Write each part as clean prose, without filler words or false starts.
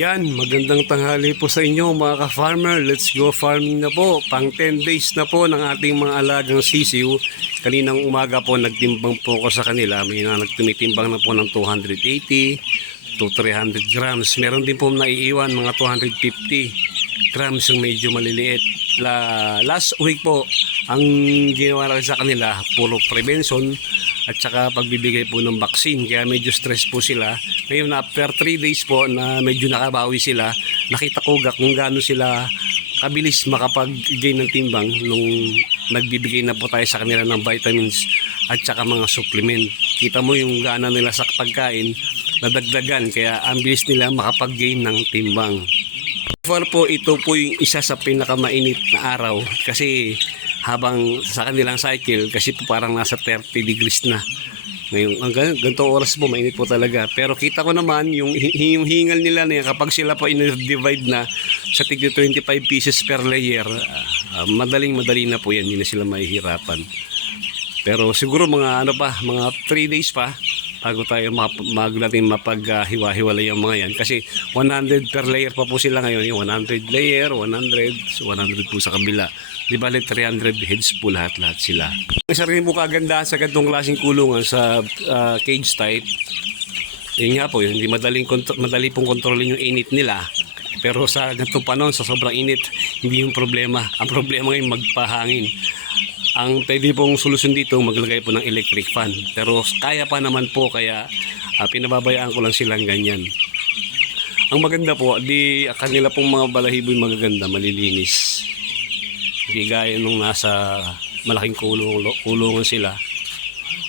Yan, magandang tanghali po sa inyo mga ka-farmer. Let's go farming na po. Pang 10 days na po ng ating mga alagang sisiw. Kaninang umaga po nagtimbang po ko sa kanila. May na nagtumitimbang na po ng 280 to 300 grams. Meron din po naiiwan mga 250 grams yung medyo maliliit. Last week po, ang ginawa lang sa kanila, puro prevention at saka pagbibigay po ng vaccine. Kaya medyo stress po sila. Ngayon after 3 days po na medyo nakabawi sila, nakita ko kung gaano sila kabilis makapag-gain ng timbang nung nagbibigay na po tayo sa kanila ng vitamins at saka mga supplement. Kita mo yung gana nila sa pagkain, nadagdagan, kaya ang bilis nila makapag-gain ng timbang. So far po, ito po yung isa sa pinakamainit na araw kasi habang sa kanilang cycle, kasi po parang nasa 30 degrees na. Ngayon, ganitong oras po, mainit po talaga. Pero kita ko naman, yung hingal nila na yan, kapag sila po in-divide na sa tig 25 pieces per layer, madaling-madali na po yan, hindi na sila mahihirapan. Pero siguro mga mga 3 days pa, bago tayo natin mapaghiwa-hiwalay yung mga yan. Kasi 100 per layer pa po sila ngayon. Yung 100 layer, 100 po sa kabila. Di ba 300 heads po lahat-lahat sila. Isa rin po kagandahan sa ganitong klaseng kulungan sa cage type. Yun nga po, hindi madali pong kontrolin yung init nila. Pero sa ganitong panahon, sa sobrang init, hindi yung problema. Ang problema ngayon magpahangin. Ang pwede pong solusyon dito, maglagay po ng electric fan. Pero kaya pa naman po, kaya pinababayaan ko lang silang ganyan. Ang maganda po, kanila pong mga balahibo yung magaganda, malilinis. Hindi gaya nung nasa malaking kulungan sila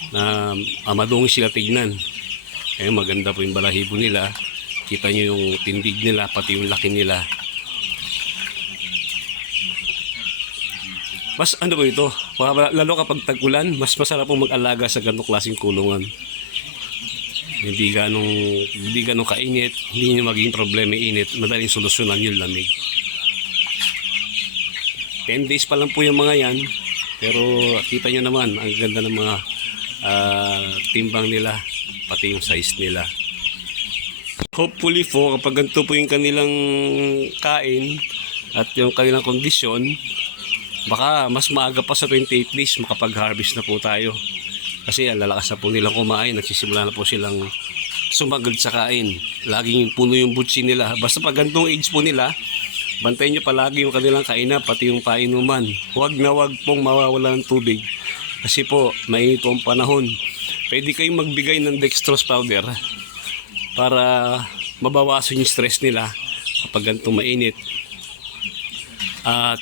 na madungi sila tignan. Kaya maganda po yung balahibo nila. Kita nyo yung tindig nila, pati yung laki nila. Mas ano po ito, lalo kapag tag-ulan, mas masarap pong mag-alaga sa ganitong klaseng kulungan. Hindi ganong kainit, hindi nyo maging problema init, madaling solusyonan yung lamig. 10 days pa lang po yung mga yan, pero kita nyo naman, ang ganda ng mga timbang nila, pati yung size nila. Hopefully po, kapag ganito po yung kanilang kain at yung kanilang kondisyon, baka mas maaga pa sa 28 days makapag-harvest na po tayo. Kasi lalakas na po nilang kumain, nagsisimula na po silang sumagad sa kain. Laging puno yung butsi nila. Basta pag ganitong age po nila, bantayin nyo palagi yung kanilang kainan, pati yung painuman. Huwag na huwag pong mawawala ng tubig. Kasi po, mainit po ang panahon. Pwede kayong magbigay ng dextrose powder para mabawasan yung stress nila kapag ganitong mainit. At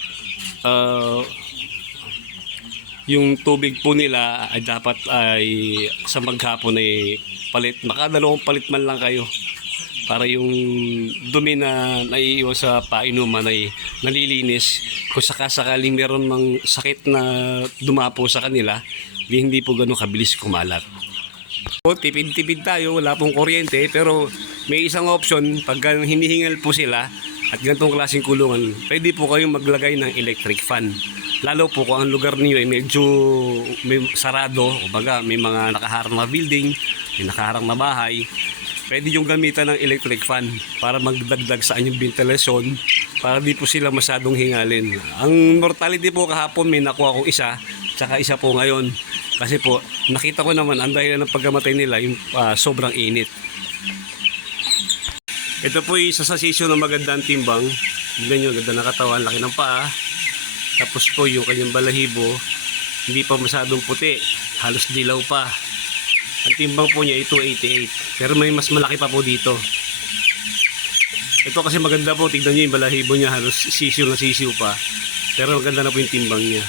yung tubig po nila ay dapat sa maghapon ay palit. Makadalawang palit man lang kayo para yung dumi na naiiwan sa painuman ay nalilinis. Kung sakasakaling meron mang sakit na dumapo sa kanila, hindi po ganun kabilis kumalat. Tipid-tipid tayo, wala pong kuryente, pero may isang option pag hinihingal po sila at ganitong klaseng kulungan, pwede po kayong maglagay ng electric fan. Lalo po kung ang lugar niyo ay medyo may sarado, o baga may mga nakaharang na building, may nakaharang na bahay, pwede yung gamitan ng electric fan para magdagdag sa inyong ventilasyon para di po sila masyadong hingalin. Ang mortality po kahapon may nakuha kong isa, tsaka isa po ngayon. Kasi po, nakita ko naman ang dahilan ng pagkamatay nila yung sobrang init. Ito po yung isa sa sisyo ng magandang timbang. Tignan nyo, ganda ng katawan, laki ng paa. Tapos po yung kanyang balahibo, hindi pa masyadong puti, halos dilaw pa. Ang timbang po niya ay 288, pero may mas malaki pa po dito. Ito kasi maganda po, tignan nyo yung balahibo niya, halos sisyo na sisyo pa. Pero maganda na po yung timbang niya.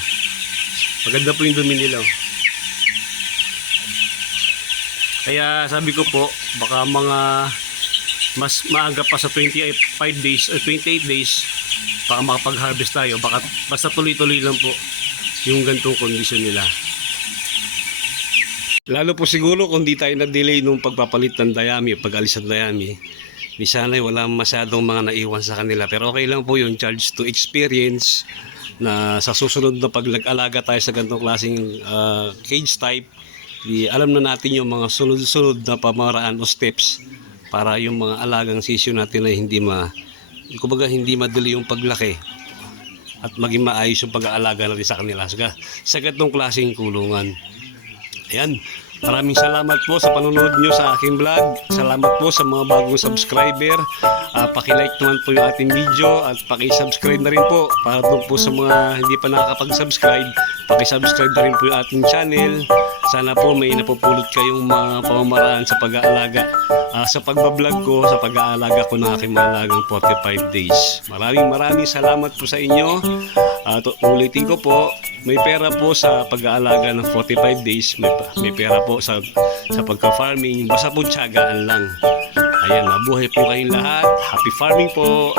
Maganda po yung dumi nila. Kaya sabi ko po, baka mga mas maaga pa sa 25 days o 28 days baka makapag-harvest tayo. Basta tuloy-tuloy lang po yung ganitong kondisyon nila. Lalo po siguro kung di tayo na-delay nung pagpapalit ng dayami o pag-alis ng dayami, di sana wala masyadong mga naiwan sa kanila. Pero okay lang po yung charge to experience na sa susunod na pag nag-alaga tayo sa ganitong klaseng cage type, alam na natin yung mga sunod-sunod na pamaraan o steps para yung mga alagang sisiw natin ay kumbaga hindi madali yung paglaki at maging maayos yung pag-aalaga natin sa kanila sa ganitong klaseng kulungan. Ayan, maraming salamat po sa panonood nyo sa aking vlog. Salamat po sa mga bagong subscriber. Paki-like naman po yung ating video at paki-subscribe na rin po para po sa mga hindi pa nakakapag-subscribe. Paki-subscribe na rin po yung ating channel. Sana po may napupulot kayong mga pamamaraan sa pag-aalaga, sa pagbablog ko, sa pag-aalaga ko ng aking mga alagang 45 days. Maraming salamat po sa inyo. At ulitin ko po, may pera po sa pag-aalaga ng 45 days, may pera po sa pagka-farming, basta po tiyagaan lang. Ayan, mabuhay po kayong lahat. Happy farming po!